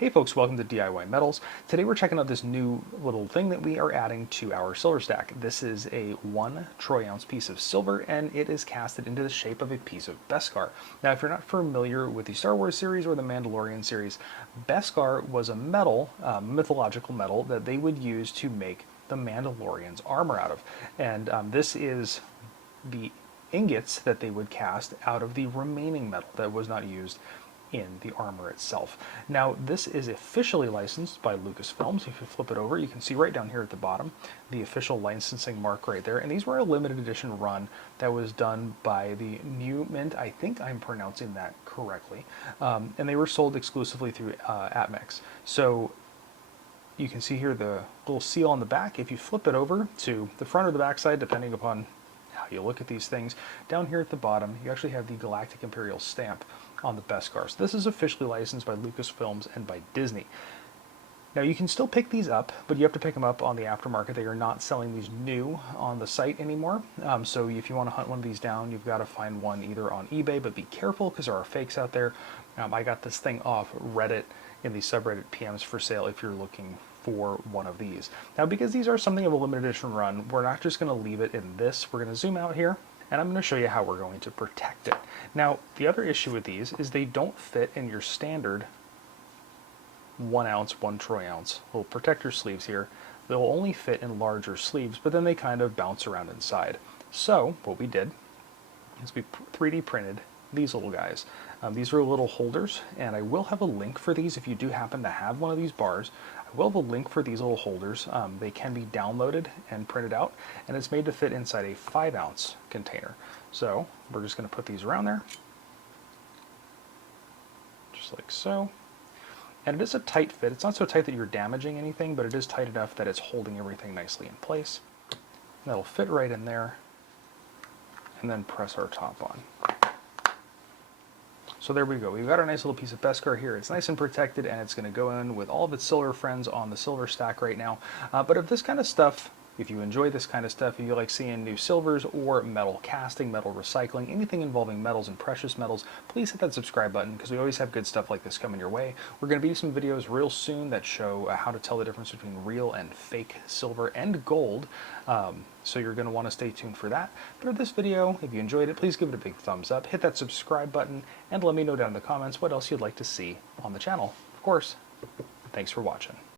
Hey folks, welcome to DIY Metals. Today we're checking out this new little thing that we are adding to our silver stack. This is a 1 troy ounce piece of silver and it is casted into the shape of a piece of Beskar. Now if you're not familiar with the Star Wars series or the Mandalorian series, Beskar was a metal, mythological metal that they would use to make the Mandalorian's armor out of. And this is the ingots that they would cast out of the remaining metal that was not used in the armor itself. Now this is officially licensed by Lucasfilms. If you flip it over, you can see right down here at the bottom the official licensing mark right there, and these were a limited edition run that was done by the New Mint. I think I'm pronouncing that correctly, and they were sold exclusively through Atmex. So you can see here the little seal on the back. If you flip it over to the front or the back side, depending upon how you look at these things, down here at the bottom you actually have the Galactic Imperial stamp on the Beskar. So this is officially licensed by Lucasfilms and by Disney. Now you can still pick these up, but you have to pick them up on the aftermarket. They are not selling these new on the site anymore. So if you want to hunt one of these down, you've got to find one either on eBay, but be careful because there are fakes out there. I got this thing off Reddit in the subreddit PMs for sale if you're looking for one of these. Now because these are something of a limited edition run, we're not just going to leave it in this. We're going to zoom out here and I'm going to show you how we're going to protect it. Now the other issue with these is they don't fit in your standard 1 ounce, 1 troy ounce little protector sleeves here. They'll only fit in larger sleeves, but then they kind of bounce around inside. So what we did is we 3D printed these little guys. These are little holders, and I will have a link for these if you do happen to have one of these bars. I will have a link for these little holders. They can be downloaded and printed out, and it's made to fit inside a 5 ounce container. So we're just going to put these around there, just like so. And it is a tight fit. It's not so tight that you're damaging anything, but it is tight enough that it's holding everything nicely in place. That'll fit right in there, and then press our top on. So there we go. We've got our nice little piece of Beskar here. It's nice and protected, and it's going to go in with all of its silver friends on the silver stack right now. But if this kind of stuff, if you enjoy this kind of stuff, if you like seeing new silvers or metal casting, metal recycling, anything involving metals and precious metals, please hit that subscribe button because we always have good stuff like this coming your way. We're going to be some videos real soon that show how to tell the difference between real and fake silver and gold. So you're going to want to stay tuned for that. But if this video, if you enjoyed it, please give it a big thumbs up, hit that subscribe button, and let me know down in the comments what else you'd like to see on the channel. Of course, thanks for watching.